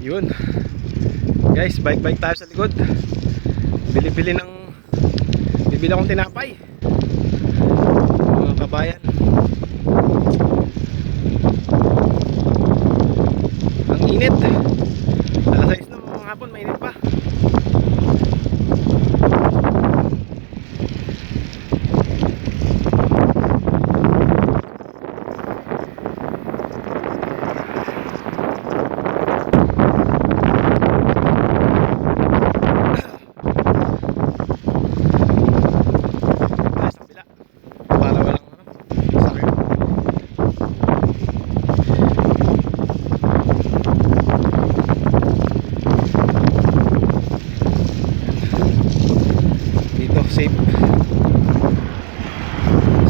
Yun. Guys, bike-bike tayo sa likod. Bili-bili ng bibili akong tinapay. Mga kabayan. Ang init. Alas 6 na mga hapon, mainit pa. Tayo sa kabila. Para walang ano, sakit. Dito, safe.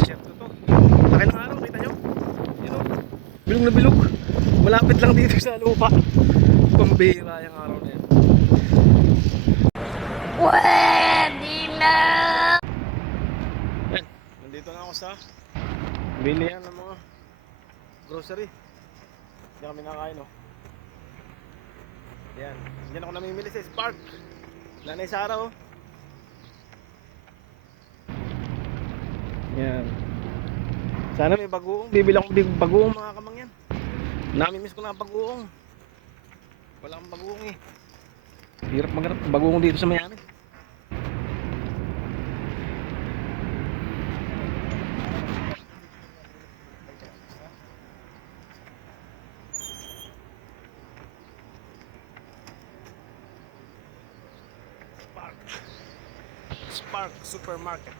Siyempre to. Laki ng araw, kita nyo? Yun o. Bilog na bilog. Malapit lang dito sa lupa. Pambihira yung araw na yan. Pwede na! Yan, nandito na ako sa bilihan ng mga grocery. Hindi kami nakain, no? Yan, yan ako namimili sa Spark. Nanay Sara, oh. Yan. Sana may bagoong. Bibili akong bagoong mga kamangyan. Namimiss ko na ang bagoong. Wala akong bagoong eh. Hirap maghanap ng bagoong dito sa Miami. Spark. Spark Supermarket.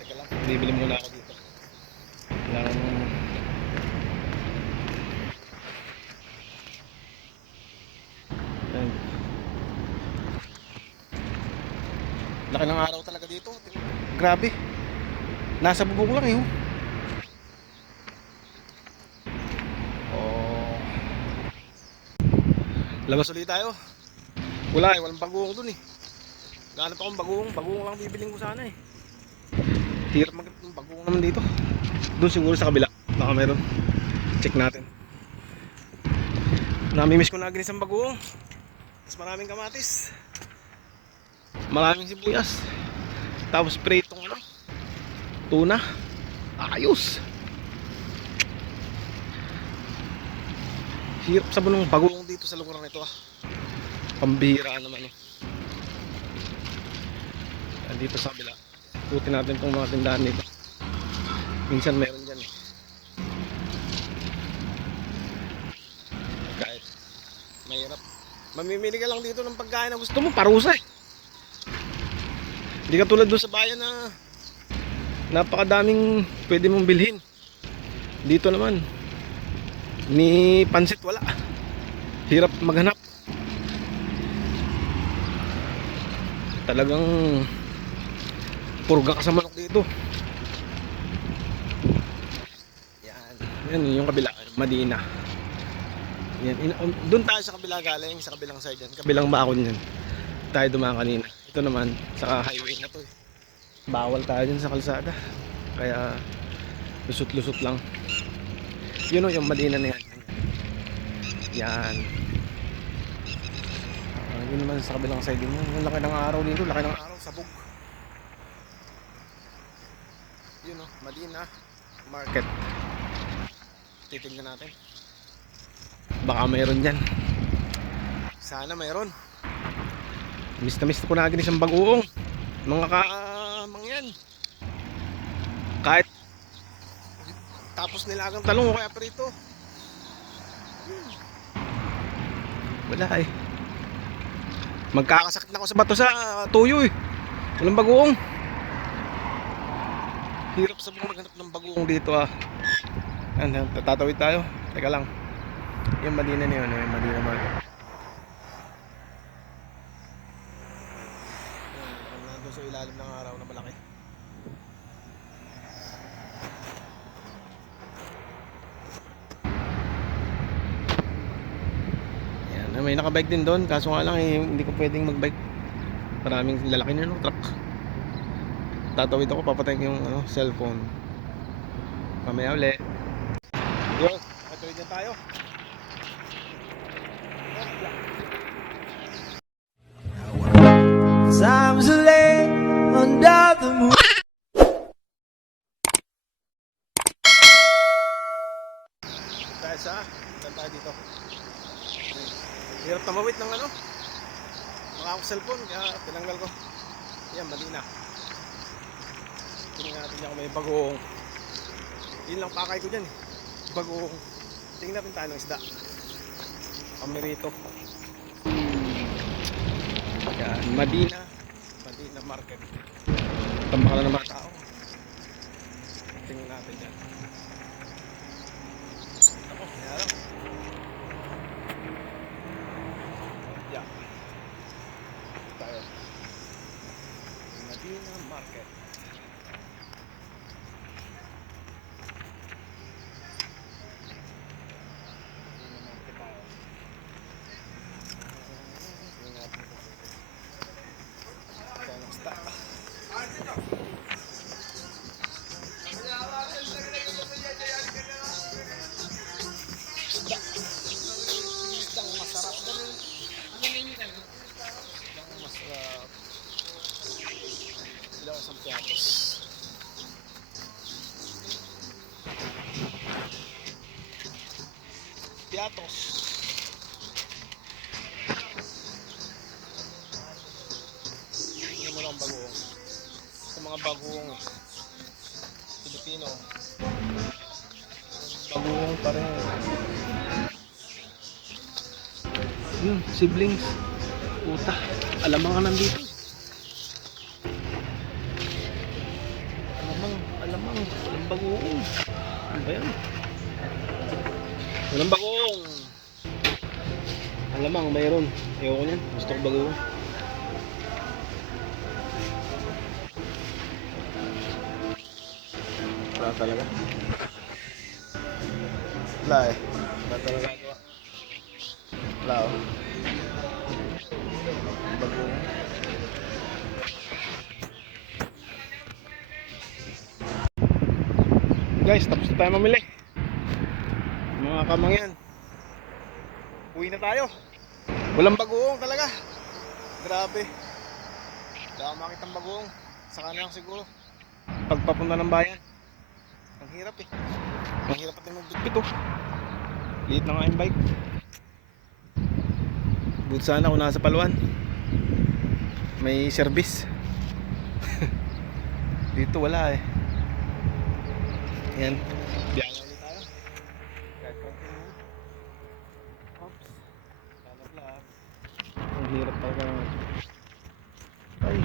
Teka lang, bibili muna ako dito. Ng... Laki ng araw talaga dito. Grabe. Nasa bubong lang eh. oh. Oh. Labas ulit tayo. Wala eh, walang bagoong dun eh. Ganap akong bagoong, bagoong lang bibiling ko sana eh. Hirap mag ng bagoong naman dito. Doon siguro sa kabila. Baka meron. Check natin. Namimiss ko na agad isang bagoong. Tapos maraming kamatis. Maraming sibuyas. Tapos pritong ano. Tuna. Ayos. Hirap sa bunong bagoong dito sa lugar nito ah. Pambihira naman eh. Andito sa kabila. Putin natin itong mga tindahan dito. Minsan meron dyan eh. Kahit mahirap. Mamimili ka lang dito ng pagkain na gusto mo, parusa eh. Hindi ka tulad doon sa bayan na napakadaming pwede mong bilhin. Dito naman, ni pansit wala. Hirap maghanap. Talagang purga ka sa manok dito. Yan. Yan yung kabila, Madina. Yan. Doon tayo sa kabila galing, sa kabilang side yan. Kabilang bakon yan. Tayo dumaan kanina. Ito naman, sa highway na to eh. Bawal tayo dyan sa kalsada. Kaya, lusot-lusot lang. Yun o, yung Madina na yan. Yan. Ah, yun naman sa kabilang side yun. Ang laki ng araw dito, laki ng araw, sabog. Yun o, Madina Market. Titingnan natin. Baka mayroon dyan. Sana mayroon. Miss na miss ko na agad isang bagoong. Mga kamang yan. Kahit tapos nilagang talong o kaya prito. Wala eh. Magkakasakit na ako sa bato sa tuyo eh. Walang bagoong. Hirap sa mga maghanap ng bagoong dito ah. Tatawid tayo. Teka lang. Yung Madina na yun, yung Madina Market. Yan, nandun sa ilalim ng araw na malaki. Yan, may nakabike din doon. Kaso nga lang eh, hindi ko pwedeng magbike. Maraming lalaki na no, truck. Tatawid ako, papatayin ko yung ano, cellphone. Mamaya uli. Yo, tatawid na tayo. Times are late under the moon. Tayo sa, tayo dito? Hirap na mawit ng ano. Mga akong cellphone, kaya tinanggal ko. Yan, mali na. Tingnan natin yan may bagoong. Yun lang pakay ko dyan eh. Bagoong. Tingnan natin tayo ng isda. Pamirito. Yan, Madina. Madina Market. Tambak na ng Piatos. Piatos. Tingnan mo lang bagoong. Sa mga bagoong Pilipino. Bagoong pa rin. Yun, siblings. Puta, alamang ka nandito. Ano ba yan? Walang bagoong. Alamang, mayroon. Ayoko niyan, gusto ko bagoong. Wala talaga. Wala eh. Wala talaga. Wala oh. Guys, tapos na tayo mamili. Mga kamangyan. Uwi na tayo. Walang bagoong talaga. Grabe. Wala akong makitang bagoong. Sa kanan siguro. Pagpapunta ng bayan. Ang hirap eh. Ang hirap pati magbitbit oh. Liit na nga yung bike. Good sana kung nasa paluan. May service. Dito wala eh. Yan. Biyahe ulit tayo. Kahit konti na. Oops. Lalaglag. Ang hirap talaga. Ay.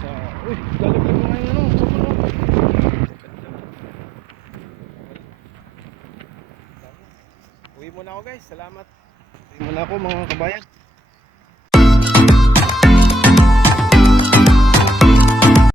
Sa... Uy! Lalaglag na ngayon ano. Sa puno. Uwi muna ako guys. Salamat. Uwi muna ako mga kabayan.